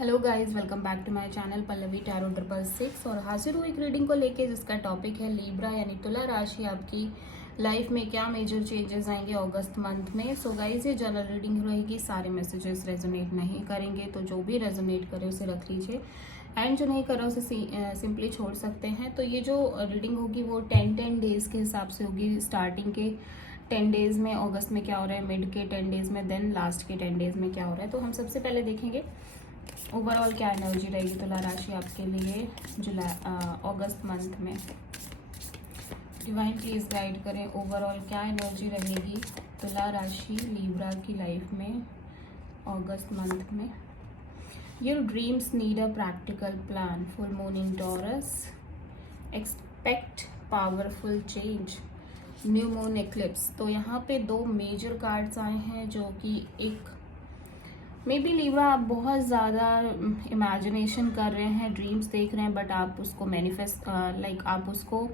Hello guys, welcome back to my channel Pallavi tarot 666। और हाजिर हूँ एक रीडिंग को लेके जिसका टॉपिक है लिब्रा यानी तुला राशि। आपकी लाइफ में क्या मेजर चेंजेस आएंगे अगस्त मंथ में। सो गाइस, ये जनरल रीडिंग रहेगी, सारे मैसेजेस रेजोनेट नहीं करेंगे, तो जो भी रेजोनेट करे उसे रख लीजिए एंड जो नहीं करे उसे सिंपली छोड़ सकते हैं। तो ये जो रीडिंग होगी वो 10 डेज के हिसाब से होगी। स्टार्टिंग के 10 डेज में अगस्त में क्या हो रहा है, मिड के 10 डेज में, देन लास्ट के 10 डेज में क्या हो रहा है। तो हम सबसे पहले देखेंगे ओवरऑल क्या एनर्जी रहेगी तुला राशि आपके लिए अगस्त मंथ में। डिवाइन प्लीज गाइड करें, ओवरऑल क्या एनर्जी रहेगी तुला राशि लिब्रा की लाइफ में अगस्त मंथ में। Your dreams need a practical plan, full moon in taurus, expect powerful change, new moon eclipse. तो यहाँ पे दो मेजर कार्ड्स आए हैं जो कि एक मे बी लिब्रा आप बहुत ज़्यादा इमेजिनेशन कर रहे हैं, ड्रीम्स देख रहे हैं, बट आप उसको मैनिफेस्ट आप उसको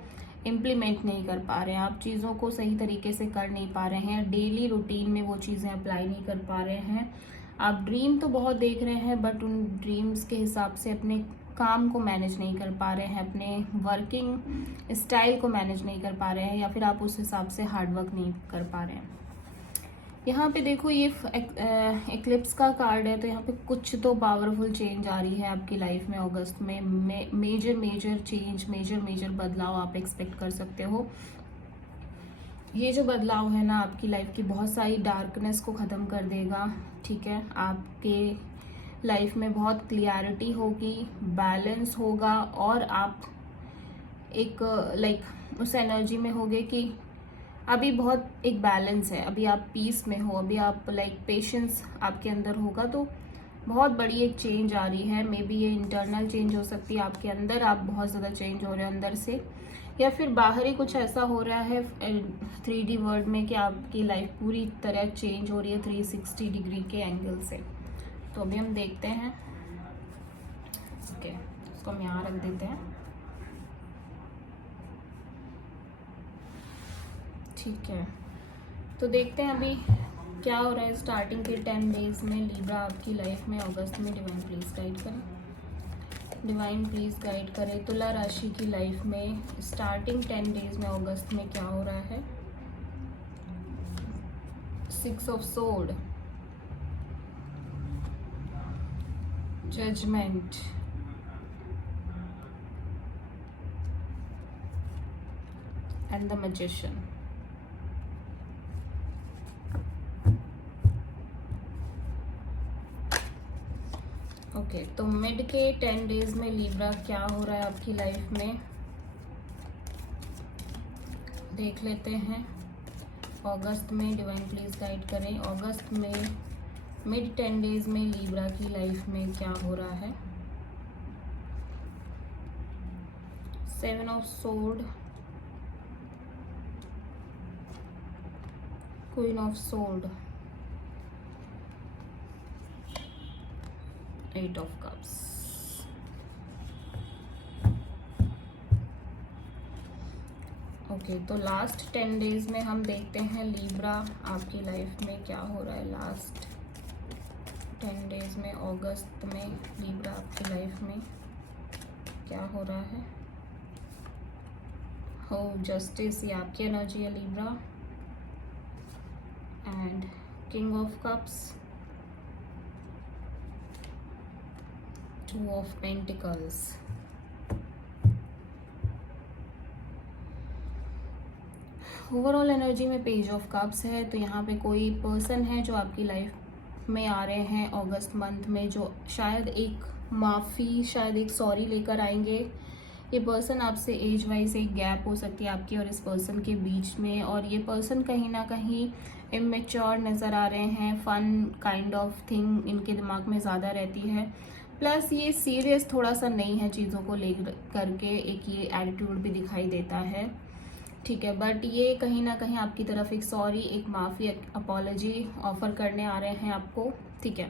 इम्प्लीमेंट नहीं कर पा रहे हैं, आप चीज़ों को सही तरीके से कर नहीं पा रहे हैं, डेली रूटीन में वो चीज़ें अप्लाई नहीं कर पा रहे हैं। आप ड्रीम तो बहुत देख रहे हैं बट उन ड्रीम्स के हिसाब से अपने काम को मैनेज नहीं कर पा रहे हैं, अपने वर्किंग स्टाइल को मैनेज नहीं कर पा रहे हैं, या फिर आप उस हिसाब से हार्डवर्क नहीं कर पा रहे हैं। यहाँ पे देखो ये एक्लिप्स का कार्ड है, तो यहाँ पे कुछ तो पावरफुल चेंज आ रही है आपकी लाइफ में अगस्त में। मेजर चेंज, मेजर बदलाव आप एक्सपेक्ट कर सकते हो। ये जो बदलाव है ना आपकी लाइफ की बहुत सारी डार्कनेस को ख़त्म कर देगा। ठीक है, आपके लाइफ में बहुत क्लियरिटी होगी, बैलेंस होगा, और आप एक उस एनर्जी में होगे कि अभी बहुत एक बैलेंस है, अभी आप पीस में हो, अभी आप पेशेंस आपके अंदर होगा। तो बहुत बड़ी एक चेंज आ रही है। मे बी ये इंटरनल चेंज हो सकती है आपके अंदर, आप बहुत ज़्यादा चेंज हो रहे हैं अंदर से, या फिर बाहर ही कुछ ऐसा हो रहा है 3D वर्ल्ड में कि आपकी लाइफ पूरी तरह चेंज हो रही है 360 डिग्री के एंगल से। तो अभी हम देखते हैं। ओके, इसको हम यहाँ रख देते हैं। ठीक है, तो देखते हैं अभी क्या हो रहा है स्टार्टिंग के 10 डेज में लिब्रा आपकी लाइफ में अगस्त में। डिवाइन प्लीज गाइड करें, डिवाइन प्लीज गाइड करें तुला राशि की लाइफ में स्टार्टिंग 10 डेज में अगस्त में क्या हो रहा है। 6 of sword, judgement, and the magician. Okay, तो मिड के 10 डेज में लिब्रा क्या हो रहा है आपकी लाइफ में देख लेते हैं। अगस्त में डिवाइन प्लीज गाइड करें, अगस्त में मिड 10 डेज में लिब्रा की लाइफ में क्या हो रहा है। 7 of sword, queen of sword, 8 of cups. Okay, तो लास्ट 10 डेज में हम देखते हैं लिब्रा आपकी लाइफ में क्या हो रहा है। लास्ट 10 डेज में अगस्त में लिब्रा आपकी लाइफ में क्या हो रहा है। हो जस्टिस, ये आपकी एनर्जी है Libra, and king of cups, 2 of pentacles. Overall energy में पेज ऑफ कप्स है। तो यहाँ पे कोई पर्सन है जो आपकी लाइफ में आ रहे हैं अगस्त मंथ में, जो शायद एक माफ़ी, शायद एक सॉरी लेकर आएंगे। ये पर्सन आपसे एज वाइज एक गैप हो सकती है आपकी और इस पर्सन के बीच में, और ये पर्सन कहीं ना कहीं इमेच्योर नज़र आ रहे हैं। फन काइंड ऑफ थिंग इनके दिमाग में ज़्यादा रहती है, प्लस ये सीरियस थोड़ा सा नहीं है चीज़ों को लेकर करके, एक ये एटीट्यूड भी दिखाई देता है। ठीक है, बट ये कहीं ना कहीं आपकी तरफ एक सॉरी, एक माफ़ी, अपॉलॉजी ऑफर करने आ रहे हैं आपको। ठीक है,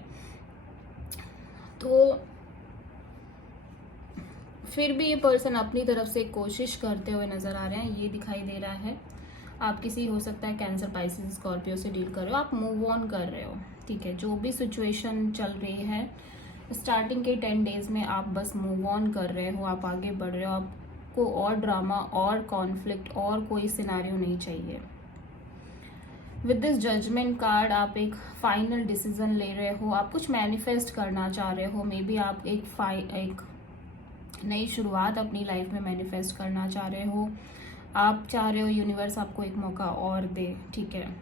तो फिर भी ये पर्सन अपनी तरफ से कोशिश करते हुए नज़र आ रहे हैं, ये दिखाई दे रहा है। आप किसी हो सकता है कैंसर, पाइसिस, स्कॉर्पियो से डील कर रहे हो, आप मूव ऑन कर रहे हो। ठीक है, जो भी सिचुएशन चल रही है स्टार्टिंग के 10 डेज में आप बस मूव ऑन कर रहे हो, आप आगे बढ़ रहे हो, आपको और ड्रामा और कॉन्फ्लिक्ट और कोई सिनेरियो नहीं चाहिए। विद दिस जजमेंट कार्ड आप एक फाइनल डिसीजन ले रहे हो, आप कुछ मैनिफेस्ट करना चाह रहे हो, मे बी आप एक नई शुरुआत अपनी लाइफ में मैनिफेस्ट करना चाह रहे हो, आप चाह रहे हो यूनिवर्स आपको एक मौका और दे, ठीक है।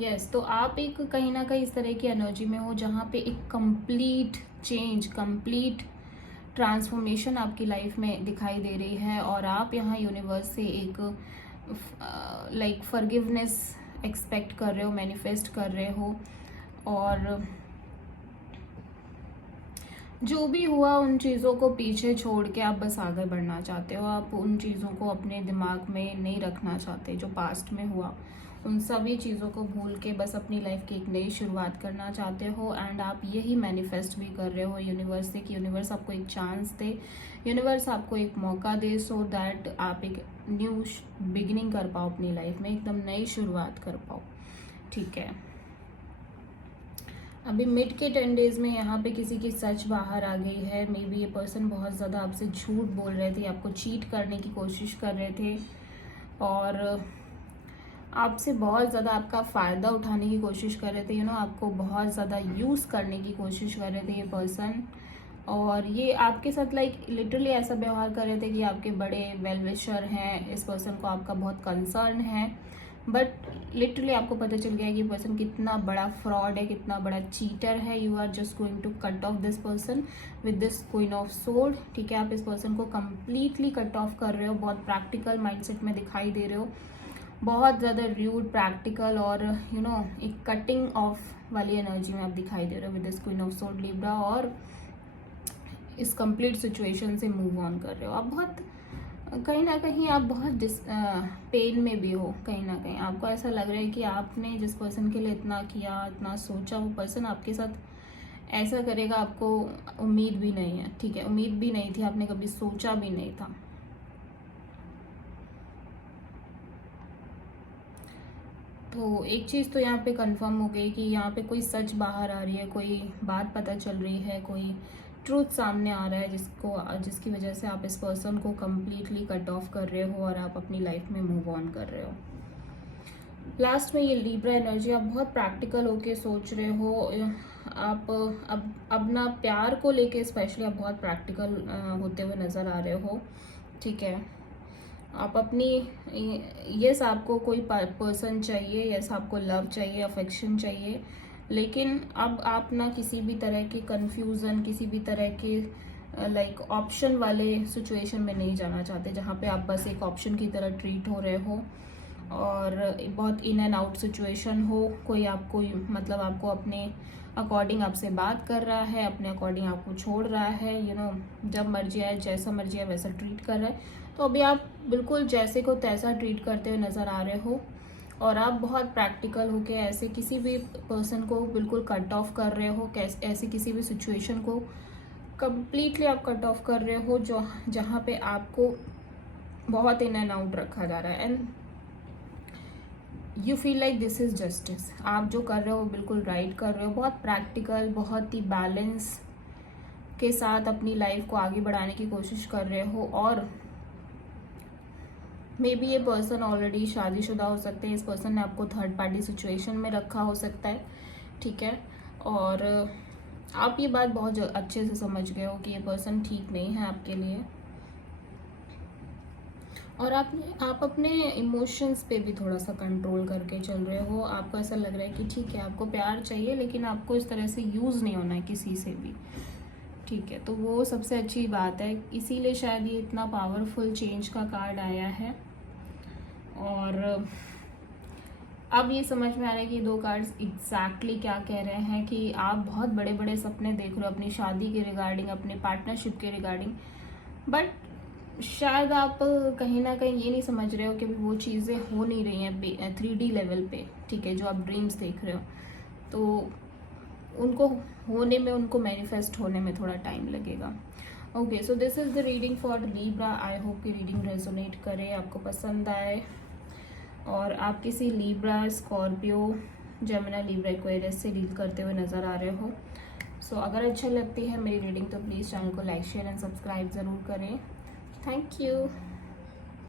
यस तो आप एक कहीं ना कहीं इस तरह की एनर्जी में हो जहाँ पे एक कंप्लीट चेंज, कंप्लीट ट्रांसफॉर्मेशन आपकी लाइफ में दिखाई दे रही है, और आप यहाँ यूनिवर्स से एक लाइक फॉरगिवनेस एक्सपेक्ट कर रहे हो, मैनिफेस्ट कर रहे हो, और जो भी हुआ उन चीज़ों को पीछे छोड़ के आप बस आगे बढ़ना चाहते हो। आप उन चीज़ों को अपने दिमाग में नहीं रखना चाहते जो पास्ट में हुआ, उन सभी चीज़ों को भूल के बस अपनी लाइफ की एक नई शुरुआत करना चाहते हो। एंड आप यही मैनिफेस्ट भी कर रहे हो यूनिवर्स से कि यूनिवर्स आपको एक चांस दे, यूनिवर्स आपको एक मौका दे, सो दैट आप एक न्यू बिगिनिंग कर पाओ अपनी लाइफ में, एकदम नई शुरुआत कर पाओ, ठीक है। अभी मिड के 10 डेज में यहाँ पे किसी की सच बाहर आ गई है। मे बी ये पर्सन बहुत ज़्यादा आपसे झूठ बोल रहे थे, आपको चीट करने की कोशिश कर रहे थे, और आपसे बहुत ज़्यादा आपका फ़ायदा उठाने की कोशिश कर रहे थे, आपको बहुत ज़्यादा यूज़ करने की कोशिश कर रहे थे ये पर्सन। और ये आपके साथ लाइक लिटरली ऐसा व्यवहार कर रहे थे कि आपके बड़े वेल विशर हैं, इस पर्सन को आपका बहुत कंसर्न है, बट लिटरली आपको पता चल गया है कि पर्सन कितना बड़ा फ्रॉड है, कितना बड़ा चीटर है। You are just going to cut off this person with this queen of sword, ठीक है। आप इस पर्सन को कम्प्लीटली कट ऑफ कर रहे हो, बहुत प्रैक्टिकल माइंडसेट में दिखाई दे रहे हो, बहुत ज़्यादा र्यूड, प्रैक्टिकल और एक कटिंग ऑफ वाली एनर्जी में आप दिखाई दे रहे हो with this queen of sword Libra, और इस कंप्लीट सिचुएशन से मूव ऑन कर रहे हो। आप बहुत कहीं ना कहीं आप बहुत पेन में भी हो, कहीं ना कहीं आपको ऐसा लग रहा है कि आपने जिस पर्सन के लिए इतना किया, इतना सोचा, वो पर्सन आपके साथ ऐसा करेगा आपको उम्मीद भी नहीं है, ठीक है। उम्मीद भी नहीं थी, आपने कभी सोचा भी नहीं था। तो एक चीज़ तो यहाँ पे कंफर्म हो गई कि यहाँ पे कोई सच बाहर आ रही है, कोई बात पता चल रही है, कोई ट्रूथ सामने आ रहा है जिसकी वजह से आप इस पर्सन को कम्प्लीटली कट ऑफ कर रहे हो और आप अपनी लाइफ में मूव ऑन कर रहे हो। लास्ट में ये लिब्रा एनर्जी, आप बहुत प्रैक्टिकल होके सोच रहे हो, आप अब ना प्यार को लेके स्पेशली आप बहुत प्रैक्टिकल होते हुए नज़र आ रहे हो, ठीक है। आप अपनी यस आपको कोई पर्सन चाहिए, यस आपको लव चाहिए, अफेक्शन चाहिए, लेकिन अब आप ना किसी भी तरह के कंफ्यूजन, किसी भी तरह के लाइक ऑप्शन वाले सिचुएशन में नहीं जाना चाहते, जहाँ पे आप बस एक ऑप्शन की तरह ट्रीट हो रहे हो और बहुत इन एंड आउट सिचुएशन हो। कोई आपको मतलब आपको अपने अकॉर्डिंग आपसे बात कर रहा है, अपने अकॉर्डिंग आपको छोड़ रहा है, जब मर्जी आए, जैसा मर्जी आए वैसा ट्रीट कर रहा है। तो अभी आप बिल्कुल जैसे को तैसा ट्रीट करते हुए नज़र आ रहे हो, और आप बहुत प्रैक्टिकल होके ऐसे किसी भी पर्सन को बिल्कुल कट ऑफ कर रहे हो, ऐसे किसी भी सिचुएशन को कम्प्लीटली आप कट ऑफ कर रहे हो जो जहाँ पे आपको बहुत इन एंड आउट रखा जा रहा है, and you feel like this is justice. आप जो कर रहे हो बिल्कुल राइट कर रहे हो, बहुत प्रैक्टिकल, बहुत ही बैलेंस के साथ अपनी लाइफ को आगे बढ़ाने की कोशिश कर रहे हो। और मे बी ये पर्सन ऑलरेडी शादीशुदा हो सकते हैं, इस पर्सन ने आपको थर्ड पार्टी सिचुएशन में रखा हो सकता है, ठीक है। और आप ये बात बहुत अच्छे से समझ गए हो कि ये पर्सन ठीक नहीं है आपके लिए, और आप अपने इमोशंस पे भी थोड़ा सा कंट्रोल करके चल रहे हो। आपको ऐसा लग रहा है कि ठीक है आपको प्यार चाहिए, लेकिन आपको इस तरह से यूज़ नहीं होना है किसी से भी, ठीक है। तो वो सबसे अच्छी बात है, इसीलिए शायद ये इतना पावरफुल चेंज का कार्ड आया है। और अब ये समझ में आ रहा है कि दो कार्ड्स एग्जैक्टली क्या कह रहे हैं, कि आप बहुत बड़े बड़े सपने देख रहे हो अपनी शादी के रिगार्डिंग, अपने पार्टनरशिप के रिगार्डिंग, बट शायद आप कहीं ना कहीं ये नहीं समझ रहे हो कि वो चीज़ें हो नहीं रही हैं 3D लेवल पे, ठीक है। जो आप ड्रीम्स देख रहे हो तो उनको होने में, उनको मैनिफेस्ट होने में थोड़ा टाइम लगेगा। Okay, so this is the reading for Libra. I hope कि रीडिंग रेजोनेट करे, आपको पसंद आए। और आप किसी Libra, Scorpio, Gemini, Libra, Aquarius से डील करते हुए नज़र आ रहे हो। सो अगर अच्छा लगती है मेरी रीडिंग तो प्लीज़ चैनल को लाइक, शेयर एंड सब्सक्राइब ज़रूर करें। Thank you.